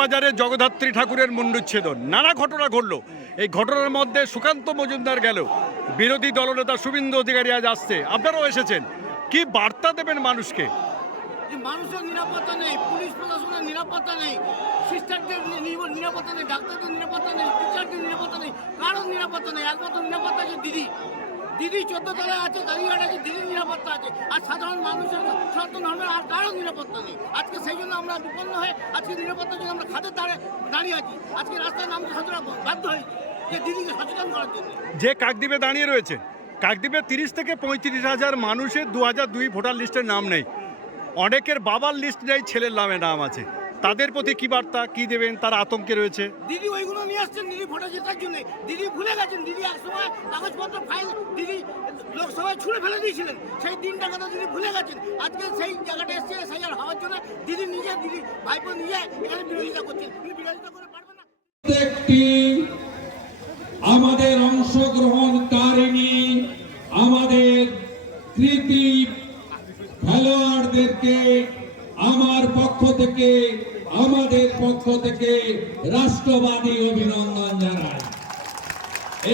বাজারে জগদ্ধাত্রী ঠাকুরের মুন্ডুচ্ছেদন নানা ঘটনা ঘটলো। এই ঘটনার মধ্যে সুকান্ত মজুমদার গেল। বিরোধী দলনেতা শুভেন্দু অধিকারী আজ আসছে। আপনারাও এসেছেন। কি বার্তা দেবেন মানুষকে? মানুষের নিরাপত্তা নেই, পুলিশ প্রশাসনের নিরাপত্তা নেই সিস্টারদের নিরাপত্তা নেই, ডাক্তারদের নিরাপত্তা নেই টিচারদের নিরাপত্তা নেই, কারোর নিরাপত্তা নেই, একমাত্র নিরাপত্তা দিদি দিদি চোদ্দ তলায় আছে গাড়িঘাট আছে, দিদির নিরাপত্তা আছে। আর সাধারণ মানুষের সনাতন ধর্মের আর কারও নিরাপত্তা নেই। আজকে সেই জন্য আমরা বিপন্ন হয়ে আজকে নিরাপত্তার জন্য আমরা খাদের ধারে দাঁড়িয়ে আছি। আজকে রাস্তায় নামতে সচেতন বাধ্য হয়েছি যে দিদিকে সচেতন করার জন্য। যে কাকদ্বীপে দাঁড়িয়ে রয়েছে, কাকদ্বীপে তিরিশ থেকে পঁয়ত্রিশ হাজার মানুষের দু হাজার দুই ভোটার লিস্টের নাম নেই। অনেকের বাবার লিস্ট নেই, ছেলের নামে নাম আছে। তাদের প্রতি কি বার্তা কি দেবেন তারা আতঙ্কে রয়েছে? দিদি ওইগুলো নিয়ে আসছেন দিদি ভোটে জেতার জন্য। দিদি ভুলে গেছেন দিদি এক সময় কাগজপত্র ফাইল দিদি লোকসভায় ছুঁড়ে ফেলে দিয়েছিলেন। সেই দিনটা কথা দিদি ভুলে গেছেন। আজকে সেই জায়গাটা এসছে সেই আর হওয়ার জন্য দিদি নিজে দিদি ভাইপো নিজে এখানে বিরোধিতা করছেন। তিনি বিরোধিতা করে পারবেন না। প্রত্যেকটি আমাদের অংশগ্রহণকারিণী আমাদের কৃতি খেলোয়াড়দেরকে আমার পক্ষ থেকে আমাদের পক্ষ থেকে রাষ্ট্রবাদী অভিনন্দন জানাই।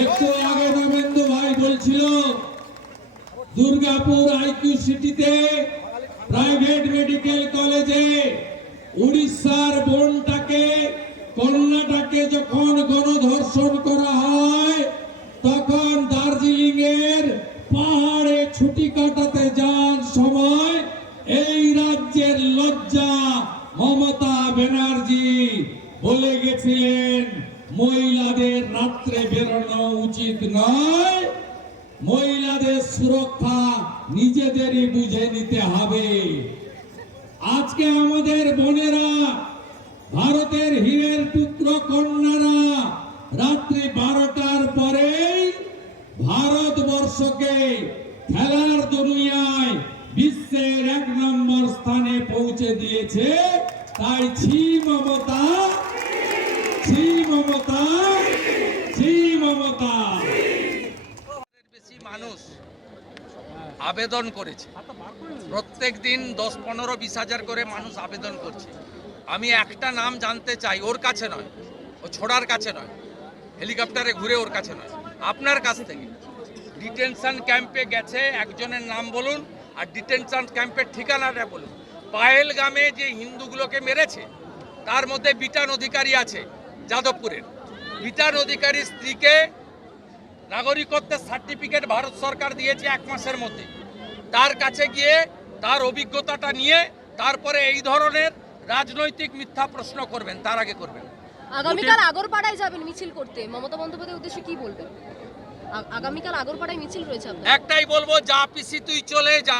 একটু আগে নবেন্দু ভাই বলছিল, দুর্গাপুর আইকিউ সিটিতে প্রাইভেট মেডিকেল কলেজে উড়িষ্যার বোনটাকে কন্যাটাকে যখন গণধর্ষণ করা হয়, তখন দার্জিলিং এর পাহাড়ে ছুটি কাটাতে যান সময়, এই রাজ্যের লজ্জা মমতা ব্যানার্জি বলে গেছিলেন, মহিলাদের রাত্রে বেরোনো উচিত নয়। মহিলাদের সুরক্ষা নিজেদেরই বুঝে নিতে হবে। আজকে আমাদের বোনেরা, ভারতের হীরের টুকরো কন্যারা, রাত্রি বারোটার পরেই ভারতবর্ষকে খেলার দুনিয়ায় বিশ্বের এক নম্বর স্থানে পৌঁছে দিয়েছে। তাই ছি মমতা। ছি মমতা। ছি মমতা। বেশি মানুষ আবেদন করেছে। প্রত্যেক দিন দশ পনেরো বিশ হাজার করে মানুষ আবেদন করছে। আমি একটা নাম জানতে চাই, ওর কাছে নয়। ও ছোড়ার কাছে নয়। হেলিকপ্টারে ঘুরে ওর কাছে নয়। আপনার কাছ থেকে। ডিটেনশন ক্যাম্পে গেছে, একজনের নাম বলুন, আর ডিটেনশন ক্যাম্পের ঠিকানাটা বলুন। পায়েলগামে যে হিন্দুগুলোকে মেরেছে তার মধ্যে বিটান অধিকারী আছে যাদবপুরের। বিটান অধিকারী স্ত্রীকে নাগরিকত্বের সার্টিফিকেট ভারত সরকার দিয়েছে এক মাসের মধ্যে। তার কাছে গিয়ে তার অভিজ্ঞতাটা নিয়ে তারপরে এই ধরনের রাজনৈতিক মিথ্যা প্রশ্ন করবেন তার আগে করবেন। আগামীকাল আগরপাড়ায় যাবেন মিছিল করতে। মমতা বন্দ্যোপাধ্যায়ের উদ্দেশ্যে কি বলবেন? আগামীকাল আগরপাড়ায় মিছিল রয়েছে একটাই বলব যা পিসি তুই চলে যা